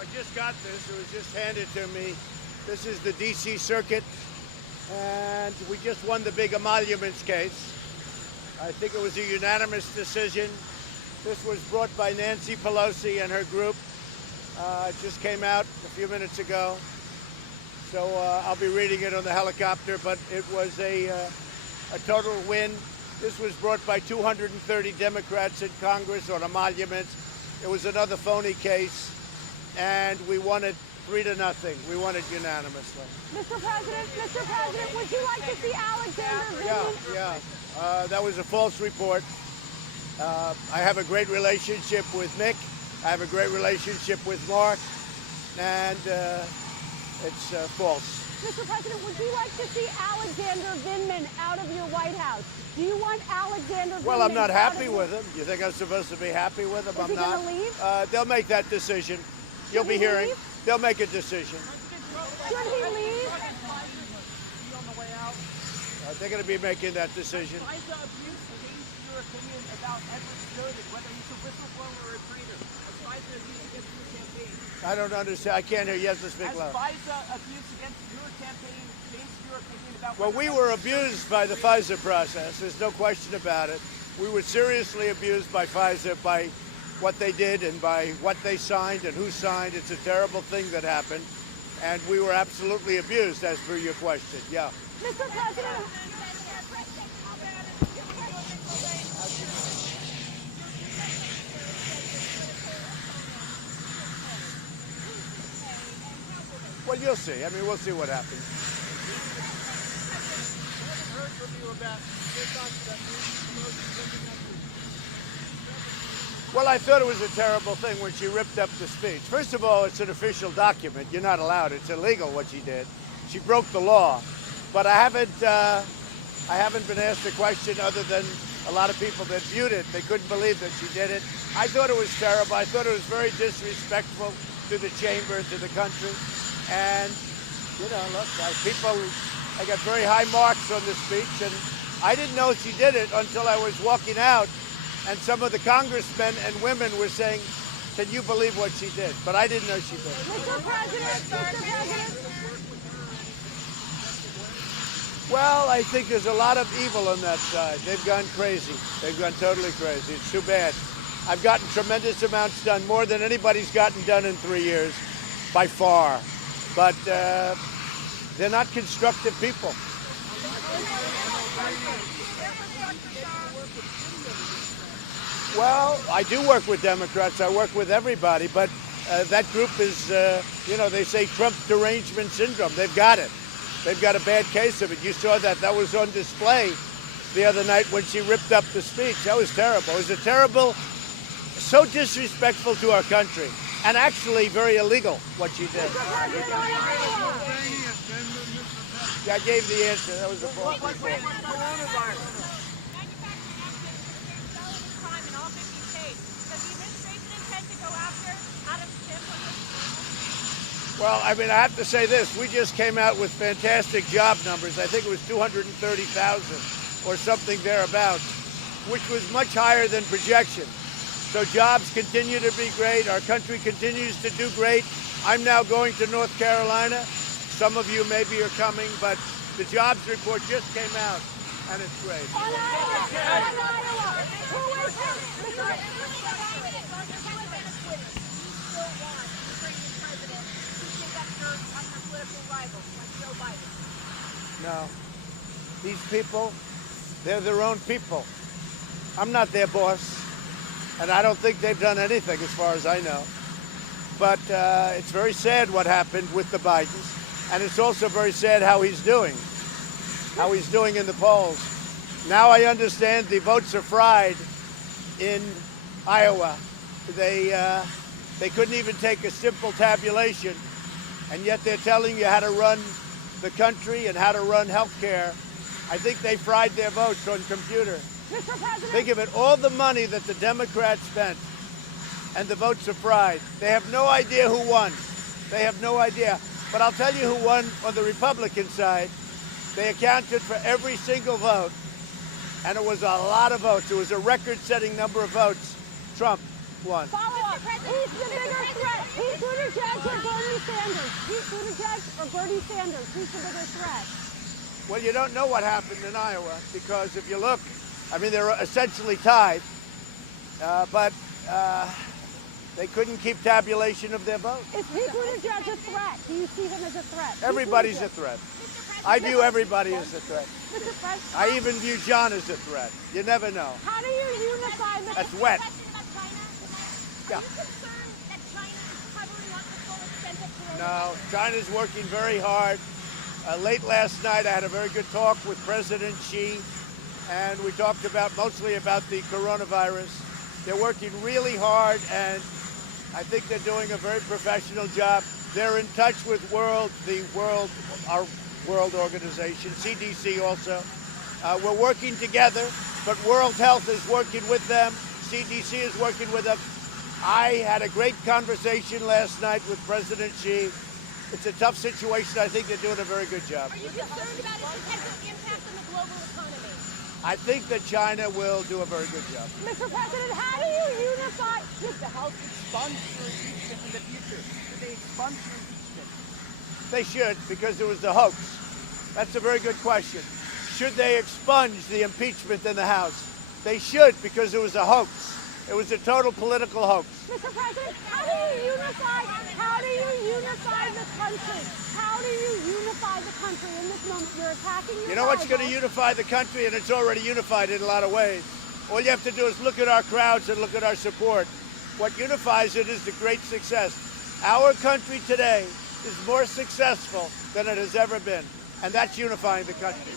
I just got this. It was just handed to me. This is the D.C. Circuit, and we just won the big Emoluments case. I think it was a unanimous decision. This was brought by Nancy Pelosi and her group. It just came out a few minutes ago. So I'll be reading it on the helicopter, but it was a total win. This was brought by 230 Democrats in Congress on emoluments. It was another phony case, and we won it 3-0. We won it unanimously. Mr. President, would you like to see Alexander Vindman? Yeah. That was a false report. I have a great relationship with Mick. I have a great relationship with Mark, and it's false. Mr. President, would you like to see Alexander Vindman out of your White House? Do you want Alexander Vindman? Well, I'm not happy with him. You think I'm supposed to be happy with him? I'm not. Leave? They'll make that decision. You'll be hearing. Leave? They'll make a decision. Should he leave? They're going to be making that decision. FISA abuse changed your opinion about Edward Snowden, whether he's a whistleblower or a traitor? Has FISA abuse against your campaign? I don't understand. I can't hear you. You have to speak loud. Has FISA abuse against your campaign changed your opinion about? Well, we were abused by the FISA process. There's no question about it. We were seriously abused by FISA, by what they did and by what they signed and who signed. It's a terrible thing that happened, and we were absolutely abused, as per your question. Yeah. Mr. President. Well, you'll see. I mean, we'll see what happens. Well, I thought it was a terrible thing when she ripped up the speech. First of all, it's an official document. You're not allowed. It's illegal what she did. She broke the law. But I haven't been asked a question other than a lot of people that viewed it. They couldn't believe that she did it. I thought it was terrible. I thought it was very disrespectful to the chamber, to the country. And, you know, look, I got very high marks on the speech, and I didn't know she did it until I was walking out, and some of the congressmen and women were saying, can you believe what she did? But I didn't know she did it. Mr. President. Well, I think there's a lot of evil on that side. They've gone crazy. They've gone totally crazy. It's too bad. I've gotten tremendous amounts done, more than anybody's gotten done in 3 years, by far. But they're not constructive people. Well, I do work with Democrats. I work with everybody, but that group is, you know, they say Trump derangement syndrome. They've got it. They've got a bad case of it. You saw that. That was on display the other night when she ripped up the speech. That was terrible. It was a terrible, so disrespectful to our country, and actually very illegal what she did. I gave the answer. That was the point. Well, I mean, I have to say this. We just came out with fantastic job numbers. I think it was 230,000 or something thereabouts, which was much higher than projection. So jobs continue to be great. Our country continues to do great. I'm now going to North Carolina. Some of you maybe are coming, but the jobs report just came out, and it's great. No. These people, they're their own people. I'm not their boss, and I don't think they've done anything as far as I know. But it's very sad what happened with the Bidens, and it's also very sad how he's doing in the polls. Now I understand the votes are fried in Iowa. They couldn't even take a simple tabulation, and yet they're telling you how to run the country and how to run health care. I think they fried their votes on computer. Mr. President. Think of it, all the money that the Democrats spent, and the votes are fried. They have no idea who won. They have no idea. But I'll tell you who won on the Republican side. They accounted for every single vote, and it was a lot of votes. It was a record-setting number of votes. Trump won. Follow up. He's the bigger threat. He's Buttigieg Bernie Sanders? Who's the bigger threat? Well, you don't know what happened in Iowa because if you look, I mean, they're essentially tied, but they couldn't keep tabulation of their vote. Is Pete Buttigieg a threat? Do you see him as a threat? Everybody's a threat. I view everybody as a threat. Mr. President, I even view John as a threat. You never know. how do you unify the... That's wet. Are you concerned that China is covering up the full extent of No, coronavirus? China's working very hard. Late last night, I had a very good talk with President Xi, and we talked mostly about the coronavirus. They're working really hard, and I think they're doing a very professional job. They're in touch with our world organization, CDC also. We're working together, but World Health is working with them. CDC is working with them. I had a great conversation last night with President Xi. It's a tough situation. I think they're doing a very good job. Are you concerned about its potential impact on the global economy? I think that China will do a very good job. Mr. President, how do you unify... Should the House expunge your impeachment in the future? Should they expunge your impeachment? They should, because it was a hoax. That's a very good question. Should they expunge the impeachment in the House? They should, because it was a hoax. It was a total political hoax. Mr. President, how do you unify the country? How do you unify the country in this moment? You're attacking your You know what's going to rivals. unify the country, and it's already unified in a lot of ways. All you have to do is look at our crowds and look at our support. What unifies it is the great success. Our country today is more successful than it has ever been, and that's unifying the country.